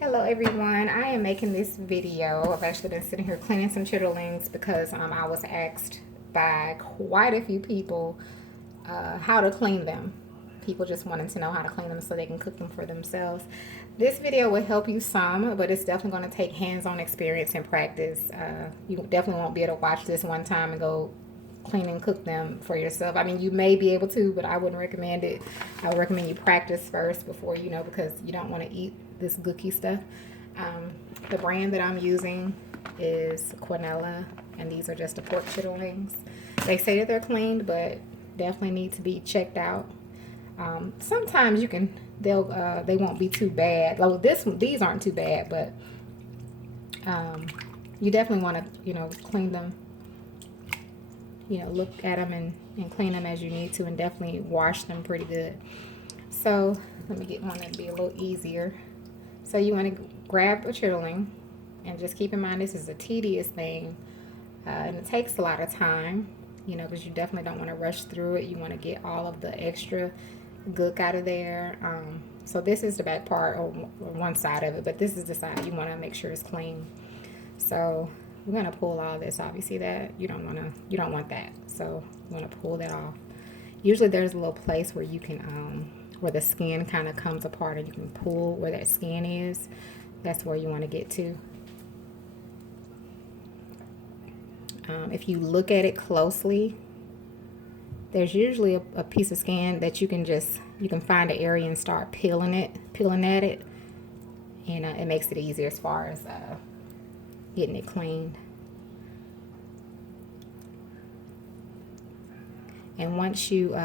Hello everyone, I am making this video. I've actually been sitting here cleaning some chitterlings because I was asked by quite a few people how to clean them. People just wanted to know how to clean them so they can cook them for themselves. This video will help you some, but it's definitely going to take hands-on experience and practice. You definitely won't be able to watch this one time and go clean and cook them for yourself. I mean, you may be able to, but I wouldn't recommend it. I would recommend you practice first before, because you don't want to eat this gooky stuff. Um, the brand that I'm using is Quinella, and these are just the pork chitterlings. They say that they're cleaned, but definitely need to be checked out. Sometimes they won't be too bad. Like these aren't too bad, but you definitely want to clean them, look at them and clean them as you need to, and definitely wash them pretty good. So let me get one that'll be a little easier. So you want to grab a chitterling, and just keep in mind this is a tedious thing, and it takes a lot of time, because you definitely don't want to rush through it. You want to get all of the extra gook out of there. So this is the back part, or one side of it, but this is the side you want to make sure it's clean. So we're gonna pull all this. Obviously, that you don't want that. So you want to pull that off. Usually, there's a little place where you can where the skin kind of comes apart, and you can pull where that skin is. That's where you want to get to. If you look at it closely, there's usually a piece of skin that you can find an area and start peeling at it, and it makes it easier as far as getting it cleaned. And once you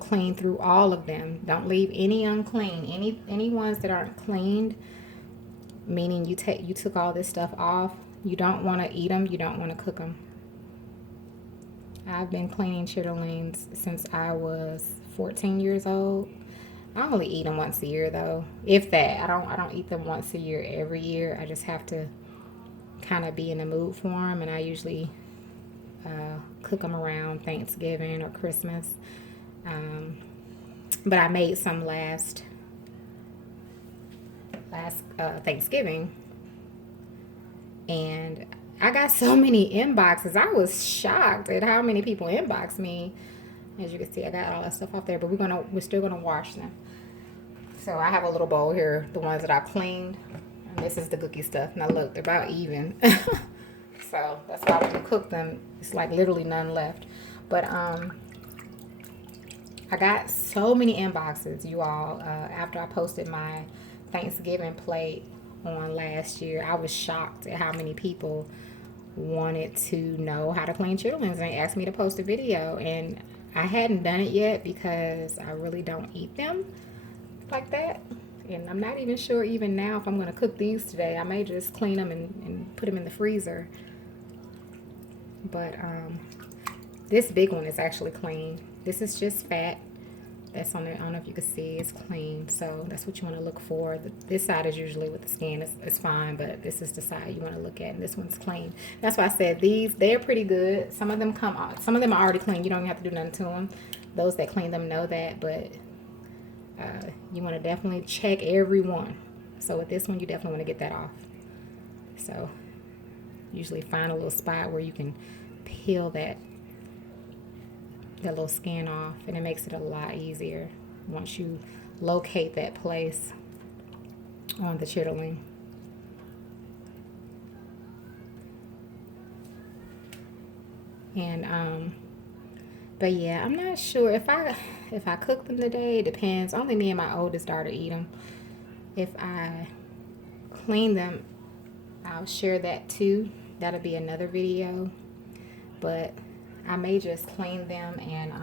clean through all of them, don't leave any unclean. Any ones that aren't cleaned, meaning you took all this stuff off, you don't want to eat them, you don't want to cook them. I've been cleaning chitterlings since I was 14 years old. I only eat them once a year though, if that. I don't eat them once a year every year. I just have to kind of be in the mood for them, and I usually cook them around Thanksgiving or Christmas. But I made some last Thanksgiving, and I got so many inboxes. I was shocked at how many people inboxed me. As you can see, I got all that stuff off there, but we're still gonna wash them. So I have a little bowl here, the ones that I cleaned, and this is the gooky stuff. Now look, they're about even. So that's why when you cook them, it's like literally none left. But I got so many inboxes, you all, after I posted my Thanksgiving plate on last year. I was shocked at how many people wanted to know how to clean chitterlings, and they asked me to post a video, and I hadn't done it yet because I really don't eat them like that. And I'm not even sure even now if I'm going to cook these today. I may just clean them and put them in the freezer. But this big one is actually clean. This is just fat. That's on there. I don't know if you can see. It's clean. So that's what you want to look for. This side is usually with the skin. It's fine, but this is the side you want to look at, and this one's clean. That's why I said they're pretty good. Some of them some of them are already clean. You don't even have to do nothing to them. Those that clean them know that, but you want to definitely check every one. So with this one, you definitely want to get that off. So usually find a little spot where you can peel that little skin off, and it makes it a lot easier once you locate that place on the chitterling. And but yeah, I'm not sure if I cook them today. It depends. Only me and my oldest daughter eat them. If I clean them, I'll share that too. That'll be another video. But I may just clean them and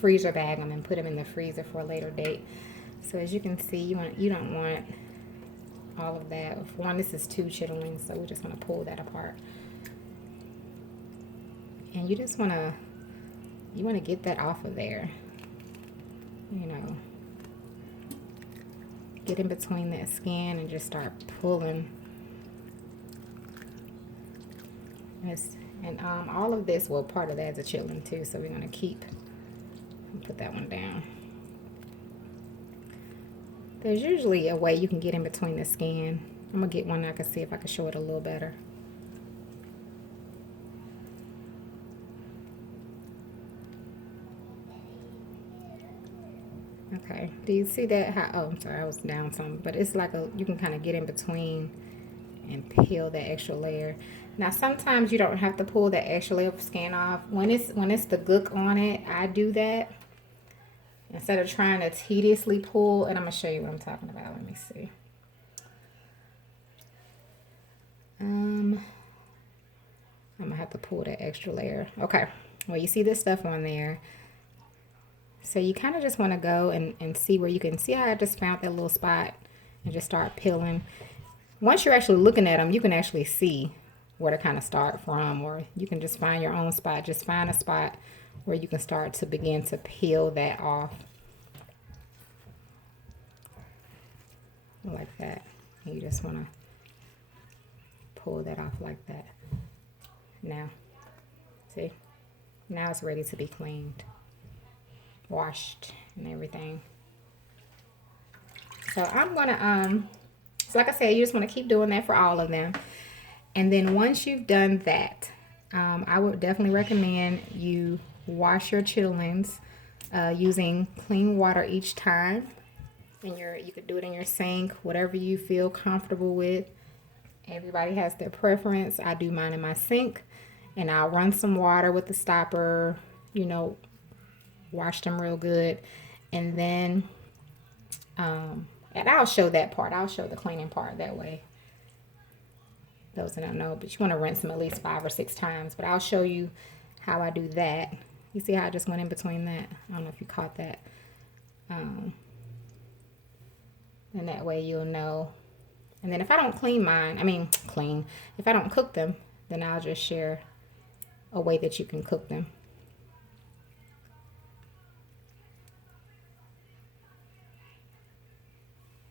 freezer bag them and put them in the freezer for a later date. So as you can see, you don't want all of that. For one, this is 2 chitterlings, so we just want to pull that apart. And you just want to get that off of there. Get in between that skin and just start pulling. And all of this, well, part of that is a chitterling too, so we're going to put that one down. There's usually a way you can get in between the skin. I'm gonna get one I can see if I can show it a little better. Okay, do you see that? How, oh, I'm sorry, I was down some, but it's like you can kind of get in between and peel that extra layer. Now, sometimes you don't have to pull that extra layer of skin off. When it's the gook on it, I do that instead of trying to tediously pull. And I'm gonna show you what I'm talking about. Let me see. I'm gonna have to pull that extra layer. Okay, well, you see this stuff on there. So you kind of just want to go and see where you can see how I just found that little spot and just start peeling. Once you're actually looking at them, you can actually see where to kind of start from, or you can just find your own spot. Just find a spot where you can start to begin to peel that off. Like that. And you just want to pull that off like that. Now, see? Now it's ready to be cleaned, washed, and everything. So I'm gonna so like I said, you just want to keep doing that for all of them. And then once you've done that, I would definitely recommend you wash your chitterlings using clean water each time. And you could do it in your sink, whatever you feel comfortable with. Everybody has their preference. I do mine in my sink, and I'll run some water with the stopper, you know, wash them real good. And then and I'll show that part. I'll show the cleaning part that way. Those that don't know, but you want to rinse them at least 5 or 6 times. But I'll show you how I do that. You see how I just went in between that? I don't know if you caught that. And that way you'll know. And then if I don't clean mine, if I don't cook them, then I'll just share a way that you can cook them.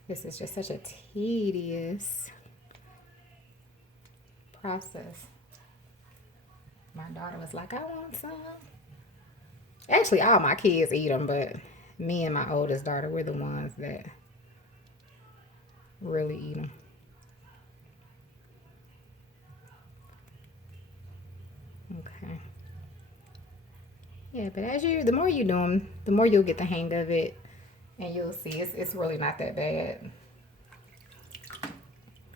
This is just such a tedious process. My daughter was like, I want some. Actually, all my kids eat them, but me and my oldest daughter, we're the ones that really eat them. Okay. Yeah, but the more you do them, the more you'll get the hang of it. And you'll see it's really not that bad.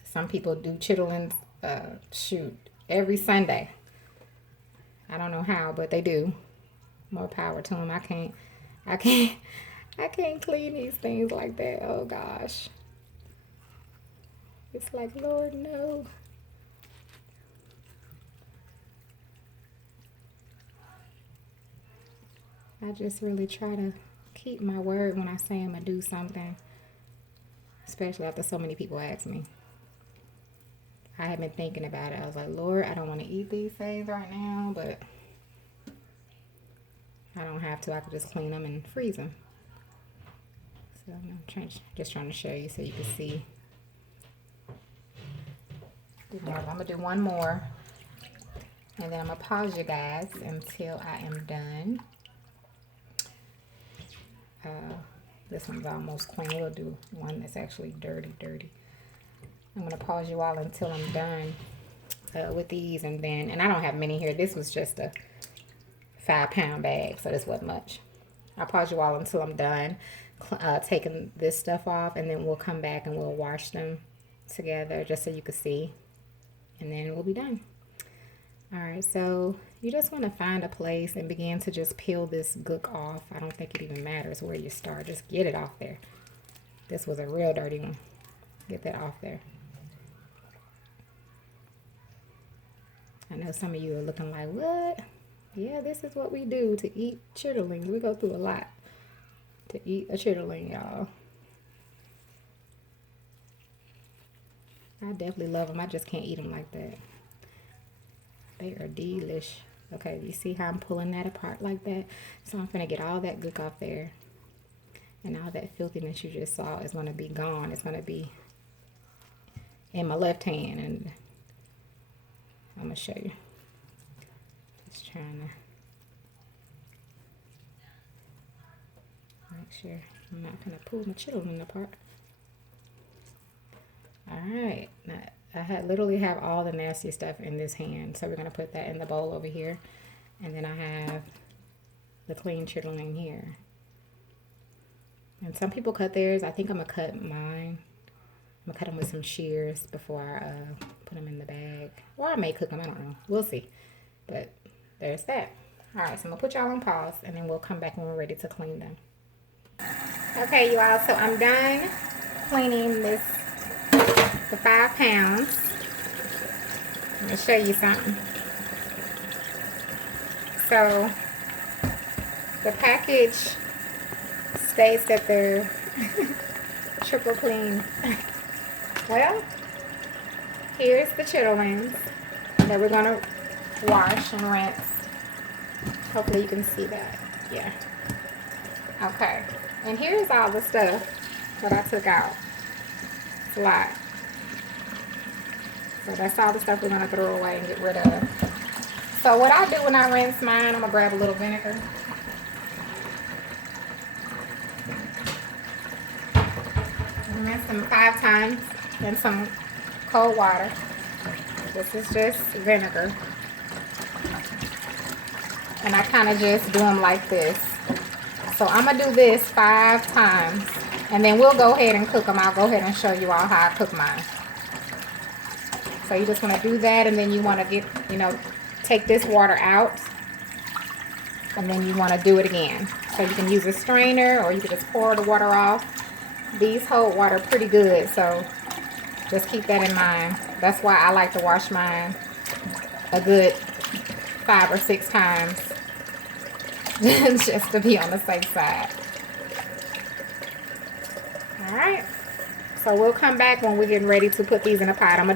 Some people do chitterlings, shoot, every Sunday. I don't know how, but they do. More power to them. I can't clean these things like that. Oh gosh. It's like, Lord, no. I just really try to keep my word when I say I'm going to do something, especially after so many people ask me. I have been thinking about it. I was like, Lord, I don't want to eat these things right now, but I don't have to. I could just clean them and freeze them. So I'm just trying to show you so you can see. I'm going to do one more, and then I'm going to pause you guys until I am done. This one's almost clean. We'll do one that's actually dirty. I'm going to pause you all until I'm done with these, and I don't have many here. This was just a 5-pound bag, so this wasn't much. I'll pause you all until I'm done taking this stuff off, and then we'll come back and we'll wash them together just so you can see, and then we'll be done. All right, so you just want to find a place and begin to just peel this gook off. I don't think it even matters where you start. Just get it off there. This was a real dirty one. Get that off there. I know some of you are looking like, what? Yeah, this is what we do to eat chitterlings. We go through a lot to eat a chitterling, y'all. I definitely love them. I just can't eat them like that. They are delish. Okay, you see how I'm pulling that apart like that? So I'm gonna get all that gook off there. And all that filthiness you just saw is gonna be gone. It's gonna be in my left hand, and I'm gonna show you. Just trying to make sure I'm not gonna pull my chitterling apart. All right, now, literally have all the nasty stuff in this hand, so we're gonna put that in the bowl over here, and then I have the clean chitterling here. And some people cut theirs. I think I'm gonna cut mine. I'm gonna cut them with some shears before I put them in the bag, or I may cook them. I don't know. We'll see. But there's that. All right, so I'm gonna put y'all on pause, and then we'll come back when we're ready to clean them. Okay, you all. So I'm done cleaning the 5 pounds. Let me show you something. So the package states that they're triple clean. Well, here's the chitterlings that we're gonna wash and rinse. Hopefully you can see that. Yeah. Okay. And here's all the stuff that I took out. It's a lot. So that's all the stuff we're gonna throw away and get rid of. So what I do when I rinse mine, I'm gonna grab a little vinegar. Rinse them 5 times in some cold water. This is just vinegar. And I kind of just do them like this. So I'm going to do this 5 times. And then we'll go ahead and cook them. I'll go ahead and show you all how I cook mine. So you just want to do that. And then you want to get, take this water out. And then you want to do it again. So you can use a strainer or you can just pour the water off. These hold water pretty good. So just keep that in mind. That's why I like to wash mine a good 5 or 6 times. Just to be on the safe side. Alright. So we'll come back when we're getting ready to put these in a pot. I'm gonna